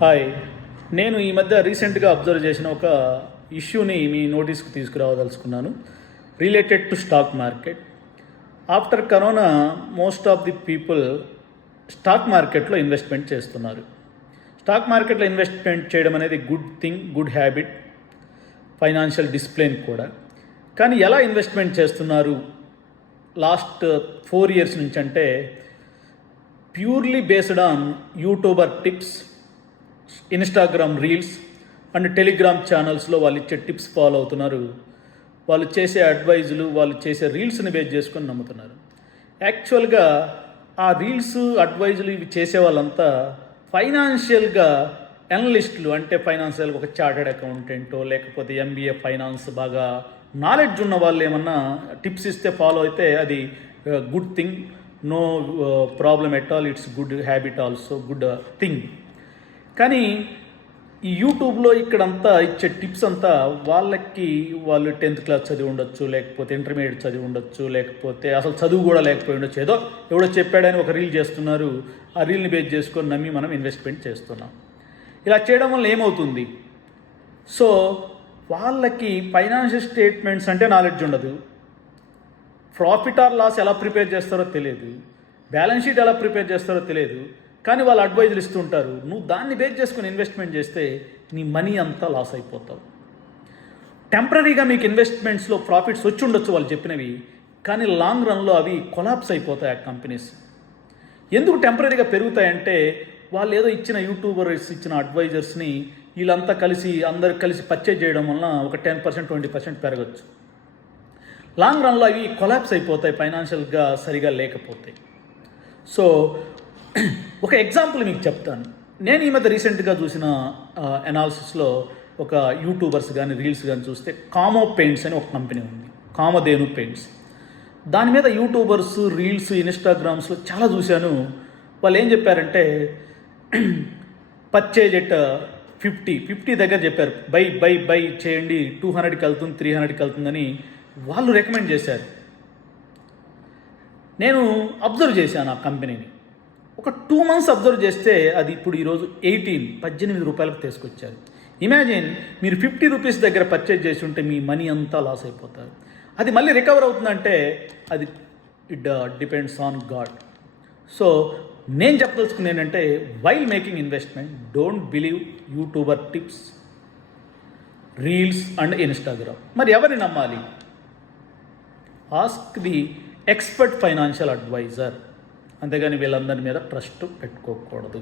Hi. నేను ఈ మధ్య రీసెంట్గా అబ్జర్వ్ చేసిన ఒక ఇష్యూని మీ నోటీస్కి తీసుకురావదలుచుకున్నాను. Related to stock market. After corona most of the people stock మార్కెట్లో ఇన్వెస్ట్మెంట్ చేస్తున్నారు. స్టాక్ మార్కెట్లో ఇన్వెస్ట్మెంట్ చేయడం అనేది good thing, good habit, financial discipline కూడా. కానీ ఎలా ఇన్వెస్ట్మెంట్ చేస్తున్నారు లాస్ట్ 4 years నుంచి అంటే purely based on YouTuber tips, Instagram reels and Telegram ఛానల్స్లో వాళ్ళు ఇచ్చే టిప్స్ ఫాలో అవుతున్నారు. వాళ్ళు చేసే అడ్వైజులు, వాళ్ళు చేసే రీల్స్ని బేస్ చేసుకొని నమ్ముతున్నారు. యాక్చువల్గా ఆ రీల్స్, అడ్వైజులు ఇవి చేసే వాళ్ళంతా ఫైనాన్షియల్గా అనలిస్టులు, అంటే ఫైనాన్షియల్గా ఒక చార్టెడ్ అకౌంటెంటో లేకపోతే ఎంబీఏ ఫైనాన్స్ బాగా నాలెడ్జ్ ఉన్న వాళ్ళు ఏమన్నా టిప్స్ ఇస్తే ఫాలో అయితే అది good thing, no problem at all, it's good habit also, good thing. కానీ ఈ యూట్యూబ్లో ఇక్కడంతా ఇచ్చే టిప్స్ అంతా వాళ్ళు 10th క్లాస్ చదివి ఉండొచ్చు, లేకపోతే ఇంటర్మీడియట్ చదివి ఉండొచ్చు, లేకపోతే అసలు చదువు కూడా లేకపోయి ఉండొచ్చు. ఏదో ఎవడో చెప్పాడని ఒక రీల్ చేస్తున్నారు. ఆ రీల్ని బేస్ చేసుకొని నమ్మి మనం ఇన్వెస్ట్మెంట్ చేస్తున్నాం. ఇలా చేయడం వల్ల ఏమవుతుంది? సో వాళ్ళకి ఫైనాన్షియల్ స్టేట్మెంట్స్ అంటే నాలెడ్జ్ ఉండదు, ప్రాఫిట్ ఆర్ లాస్ ఎలా ప్రిపేర్ చేస్తారో తెలియదు, బ్యాలెన్స్ షీట్ ఎలా ప్రిపేర్ చేస్తారో తెలియదు. కానీ వాళ్ళు అడ్వైజులు ఇస్తుంటారు. నువ్వు దాన్ని బేస్ చేసుకుని ఇన్వెస్ట్మెంట్ చేస్తే నీ మనీ అంతా లాస్ అయిపోతావు. టెంపరీగా మీకు ఇన్వెస్ట్మెంట్స్లో ప్రాఫిట్స్ వచ్చి ఉండొచ్చు వాళ్ళు చెప్పినవి, కానీ లాంగ్ రన్లో అవి కొలాప్స్ అయిపోతాయి ఆ కంపెనీస్. ఎందుకు టెంపరీగా పెరుగుతాయంటే వాళ్ళు ఏదో ఇచ్చిన యూట్యూబర్స్ ఇచ్చిన అడ్వైజర్స్ని వీళ్ళంతా అందరు కలిసి పర్చేజ్ చేయడం వలన ఒక 10%, 20% పెరగచ్చు. లాంగ్ రన్లో అవి కొలాప్స్ అయిపోతాయి ఫైనాన్షియల్గా సరిగా లేకపోతే. సో ఒక ఎగ్జాంపుల్ మీకు చెప్తాను. నేను ఈ మధ్య రీసెంట్గా చూసిన అనాలిసిస్లో ఒక యూట్యూబర్స్ కానీ రీల్స్ కానీ చూస్తే కామో పెయింట్స్ అని ఒక కంపెనీ ఉంది, కామధేను పెయింట్స్. దాని మీద యూట్యూబర్స్ రీల్స్ ఇన్స్టాగ్రామ్స్లో చాలా చూశాను. వాళ్ళు ఏం చెప్పారంటే పర్చేజ్ ఎట్ 50 దగ్గర చెప్పారు. బై చేయండి, 200కి వెళ్తుంది, 300కి వెళ్తుందని వాళ్ళు రికమెండ్ చేశారు. నేను అబ్జర్వ్ చేశాను ఆ కంపెనీని. ఒక 2 months అబ్జర్వ్ చేస్తే అది ఇప్పుడు ఈరోజు 18 రూపాయలకు తీసుకొచ్చారు. ఇమాజిన్, మీరు 50 రూపీస్ దగ్గర పర్చేజ్ చేసి ఉంటే మీ మనీ అంతా లాస్ అయిపోతారు. అది మళ్ళీ రికవర్ అవుతుందంటే అది it depends on God. So నేను చెప్పదలుచుకుంది ఏంటంటే while making investment, don't believe YouTuber tips, reels and Instagram. మరి ఎవరిని నమ్మాలి? Ask the expert financial advisor. అంతేగాని వీళ్ళందరి మీద ట్రస్ట్ పెట్టుకోకూడదు.